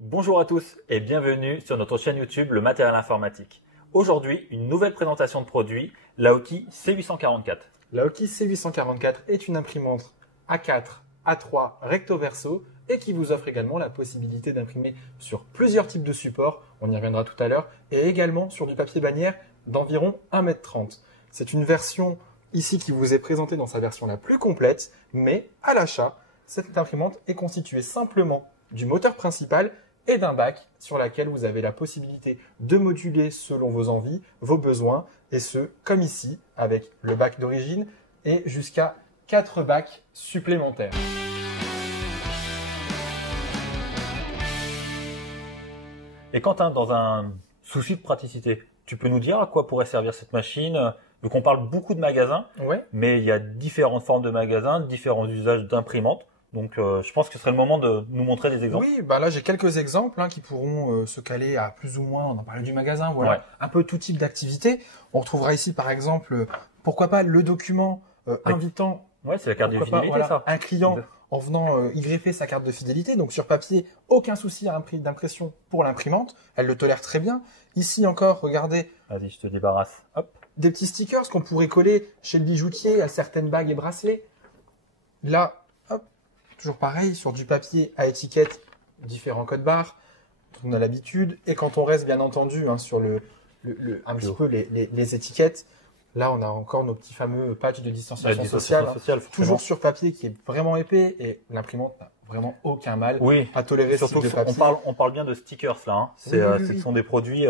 Bonjour à tous et bienvenue sur notre chaîne YouTube Le Matériel Informatique. Aujourd'hui, une nouvelle présentation de produit, l'Aoki C844. L'Aoki C844 est une imprimante A4, A3 recto verso et qui vous offre également la possibilité d'imprimer sur plusieurs types de supports, on y reviendra tout à l'heure, et également sur du papier bannière d'environ 1,30 m. C'est une version ici qui vous est présentée dans sa version la plus complète, mais à l'achat, cette imprimante est constituée simplement du moteur principal et d'un bac sur laquelle vous avez la possibilité de moduler selon vos envies, vos besoins, et ce, comme ici, avec le bac d'origine et jusqu'à 4 bacs supplémentaires. Et Quentin, dans un souci de praticité, tu peux nous dire à quoi pourrait servir cette machine? Vu qu'on parle beaucoup de magasins, Ouais. mais il y a différentes formes de magasins, différents usages d'imprimantes. Donc, je pense que ce serait le moment de nous montrer des exemples. Oui, bah là j'ai quelques exemples qui pourront se caler à plus ou moins, on en parlait du magasin, voilà, Ouais. un peu tout type d'activité. On retrouvera ici par exemple, pourquoi pas le document invitant Ouais, c'est la carte de pourquoi pas, fidélité, voilà, ça. un client en venant y greffer sa carte de fidélité. Donc sur papier, aucun souci d'impression pour l'imprimante, elle le tolère très bien. Ici encore, regardez, Vas-y, je te débarrasse. Hop. des petits stickers qu'on pourrait coller chez le bijoutier à certaines bagues et bracelets. Là, hop, toujours pareil, sur du papier à étiquette, différents codes barres, on a l'habitude. Et quand on reste bien entendu sur un petit peu les étiquettes, là on a encore nos petits fameux patchs de distanciation sociale, sociale, toujours sur papier qui est vraiment épais, et l'imprimante n'a vraiment aucun mal oui. à tolérer ce type Surtout de papier. on parle bien de stickers là. Hein. Oui, oui, Ce oui. sont des produits.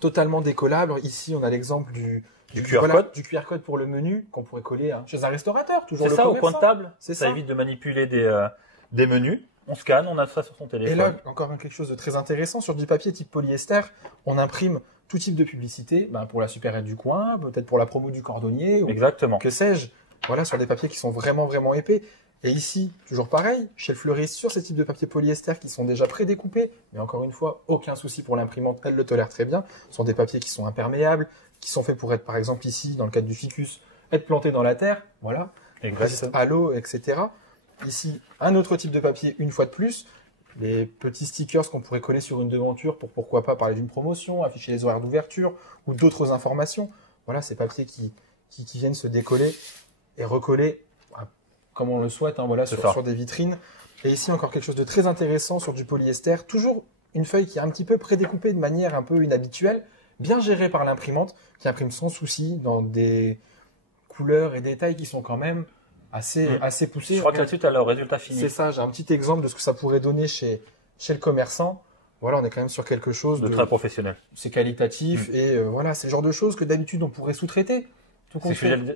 Totalement décollable. Ici, on a l'exemple du QR code. du QR code pour le menu qu'on pourrait coller chez un restaurateur. Toujours C'est le ça, au coin de commerçant. table. C'est Ça ça. évite de manipuler des menus. On scanne, on a ça sur son Et téléphone. là, encore quelque chose de très intéressant, sur du papier type polyester, on imprime tout type de publicité, pour la supérette du coin, peut-être pour la promo du cordonnier, ou Exactement. que sais-je. Voilà, sur des papiers qui sont vraiment, vraiment épais. Et ici, toujours pareil, chez le fleuriste, sur ces types de papier polyester qui sont déjà prédécoupés, mais encore une fois, aucun souci pour l'imprimante, elle le tolère très bien. Ce sont des papiers qui sont imperméables, qui sont faits pour être, par exemple ici, dans le cadre du ficus, être plantés dans la terre, voilà, résistent à l'eau, etc. Ici, un autre type de papier, une fois de plus, les petits stickers qu'on pourrait coller sur une devanture pour pourquoi pas parler d'une promotion, afficher les horaires d'ouverture ou d'autres informations. Voilà, ces papiers qui viennent se décoller et recoller comme on le souhaite, voilà, sur des vitrines. Et ici, encore quelque chose de très intéressant sur du polyester. Toujours une feuille qui est un petit peu prédécoupée de manière un peu inhabituelle, bien gérée par l'imprimante, qui imprime sans souci dans des couleurs et détails qui sont quand même assez poussés. Je crois que là-dessus, tu as le résultat fini. C'est ça, j'ai un petit exemple de ce que ça pourrait donner chez le commerçant. Voilà, on est quand même sur quelque chose de très professionnel. C'est qualitatif et voilà, c'est le genre de choses que d'habitude on pourrait sous-traiter.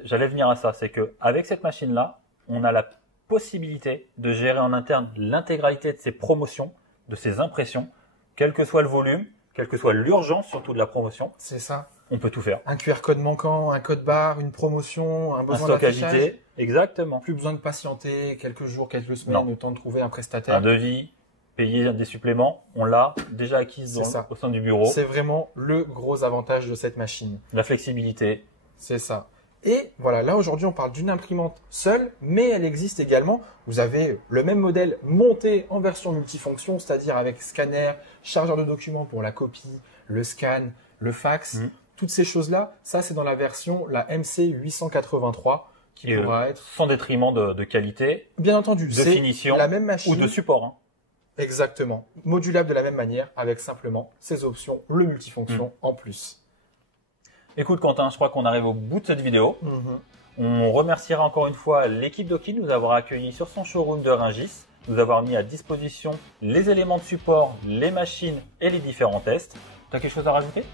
J'allais venir à ça, c'est que avec cette machine-là, on a la possibilité de gérer en interne l'intégralité de ses promotions, de ses impressions, quel que soit le volume, quelle que soit l'urgence surtout de la promotion. C'est ça. On peut tout faire. Un QR code manquant, un code barre, une promotion, un besoin d'affichage. Exactement. Plus besoin de patienter quelques jours, quelques semaines, le temps de trouver un prestataire. Un devis, payer des suppléments, on l'a déjà acquise au sein du bureau. C'est vraiment le gros avantage de cette machine. La flexibilité. C'est ça. Et voilà, là aujourd'hui on parle d'une imprimante seule, mais elle existe également. Vous avez le même modèle monté en version multifonction, c'est-à-dire avec scanner, chargeur de documents pour la copie, le scan, le fax, toutes ces choses-là. Ça c'est dans la version, la MC883, qui pourra être sans détriment de qualité, bien entendu, de finition, la même machine ou de support. Hein. Exactement, modulable de la même manière, avec simplement ces options, le multifonction en plus. Écoute Quentin, je crois qu'on arrive au bout de cette vidéo. On remerciera encore une fois l'équipe d'Aoki de nous avoir accueillis sur son showroom de Rungis, nous avoir mis à disposition les éléments de support, les machines et les différents tests. Tu as quelque chose à rajouter?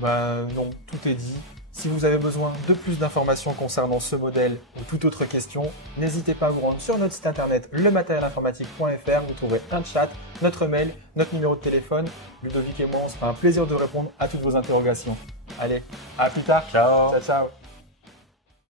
Non, tout est dit. Si vous avez besoin de plus d'informations concernant ce modèle ou toute autre question, n'hésitez pas à vous rendre sur notre site internet lematérielinformatique.fr. Vous trouverez un chat, notre mail, notre numéro de téléphone. Ludovic et moi, on sera un plaisir de répondre à toutes vos interrogations. Allez, à plus tard. Ciao. Ciao, ciao.